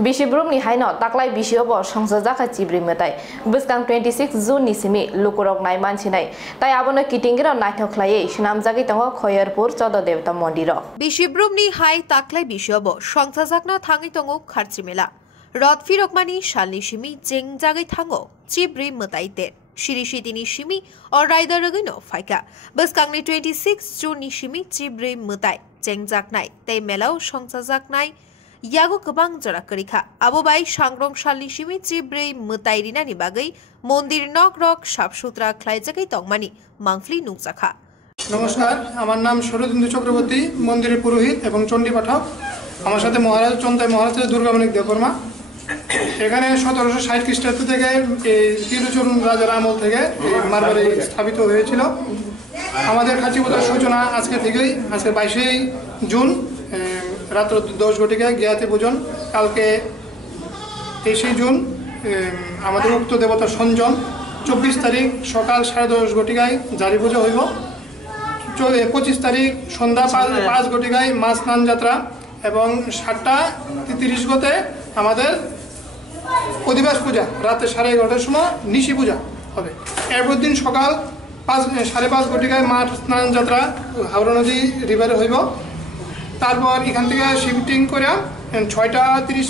Bishibrum ni haino taklai bishobo songzajaka Chibrwi Mutai buskang 26 June ni simi lukurok nai manchinai tai abono kitingiro naithoklai shnamjagi tongo Khoyarpur Chodo Devta Mondiro Bishibrum ni hai taklai bishobo songzajakna thangi tongo Kharchi mela Rod firokmani shalni simi jengjagai thango Chibrwi Mutai te Shirishi dini shimi or rider ragino faika buskang ni 26 June ni shimi Chibrwi Mutai jengjak nai te melao songzajak nai Yago Kabang Jara Karika, Abobai Shangrong Shalni Shimi Chibrwi Mutai Rina ni bagai, Mondir Nok Rock, Shap Sutra, Kulaijak Tong Mani, Mangfli Nukzaka. নমস্কার আমার নাম শরদিন্দু চক্রবর্তী মন্দিরের পুরোহিত এবং চণ্ডী পাঠক আমার সাথে মহারাজ চন্দাই মহারাজের দুর্গামণিক দেববর্মা এখানে 1760 খ্রিস্টাব্দ থেকে এই তিরুচরণ রাজার আমল থেকে মারবাড়ি স্থাপিত হয়েছিল আমাদের খাচি পূজার সূচনা আজকে থেকেই আজকে 22 জুন রাত্র 10 ঘটিকায় জ্ঞাতি পূজন কালকে 23 জুন আমাদের উক্ত দেবতার সঞ্জন 24 তারিখ সকাল 10:30 ঘটিকায় জারি পূজা হইব 25 তারিখ সন্ধ্যা 5 ঘটিকায় মাছ স্নান যাত্রা এবং 7:30 গতে আমাদের অধিবাস পূজা রাতে 11:30টার সময় নিশি পূজা হবে এরপর দিন সকাল 5:30 ঘটিকায় মাছ স্নান যাত্রা হাওড়া নদী রিভারে হইব তারপর এখান থেকে শিফটিং করে 6:30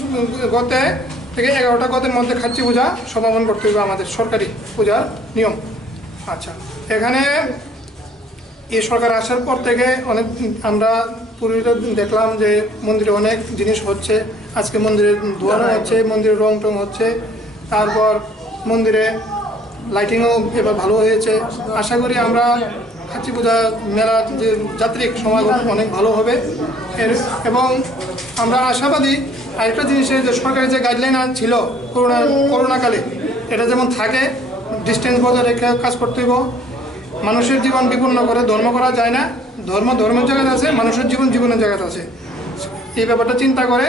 গতে থেকে 11টা গতের মধ্যে খাচ্চি পূজা সমাপন করতে হবে আমাদের সরকারি পূজার নিয়ম আচ্ছা এখানে এই সরকার আসার পর থেকে অনেক আমরা পুরোটা দেখলাম যে মন্দিরে অনেক জিনিস হচ্ছে আজকে মন্দিরে ধোয়ানো হচ্ছে মন্দিরে রং টং হচ্ছে তারপর মন্দিরে লাইটিংও এবার ভালো হয়েছে আশা করি আমরা খাচ্চি পূজা মেলা যে যাত্রিক সমাগম অনেক ভালো হবে এবং আমরা আশাবাদী আরেকটা জিনিসের যে সরকারের যে গাইডলাইন ছিল করোনাকালে এটা যেমন থাকে ডিস্টেন্স বজায় রেখে কাজ করতে হবে মানুষের জীবন বিপন্ন করে ধর্ম করা যায় না ধর্ম ধর্মের জায়গায় আছে মানুষের জীবন জীবনের জায়গায় আছে এই ব্যাপারটা চিন্তা করে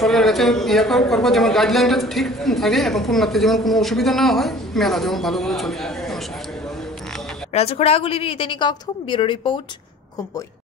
সরকারের কাছে ইয়ে করবো যেমন গাইডলাইনটা ঠিক থাকে এবং পুণ্যার্থে যেমন কোনো অসুবিধা না হয় মেলা যেমন ভালোভাবে চলে নমস্কার রাজখড়াগুলির ইতেনি কক্থম ব্যুরো রিপোর্ট খুম্পুই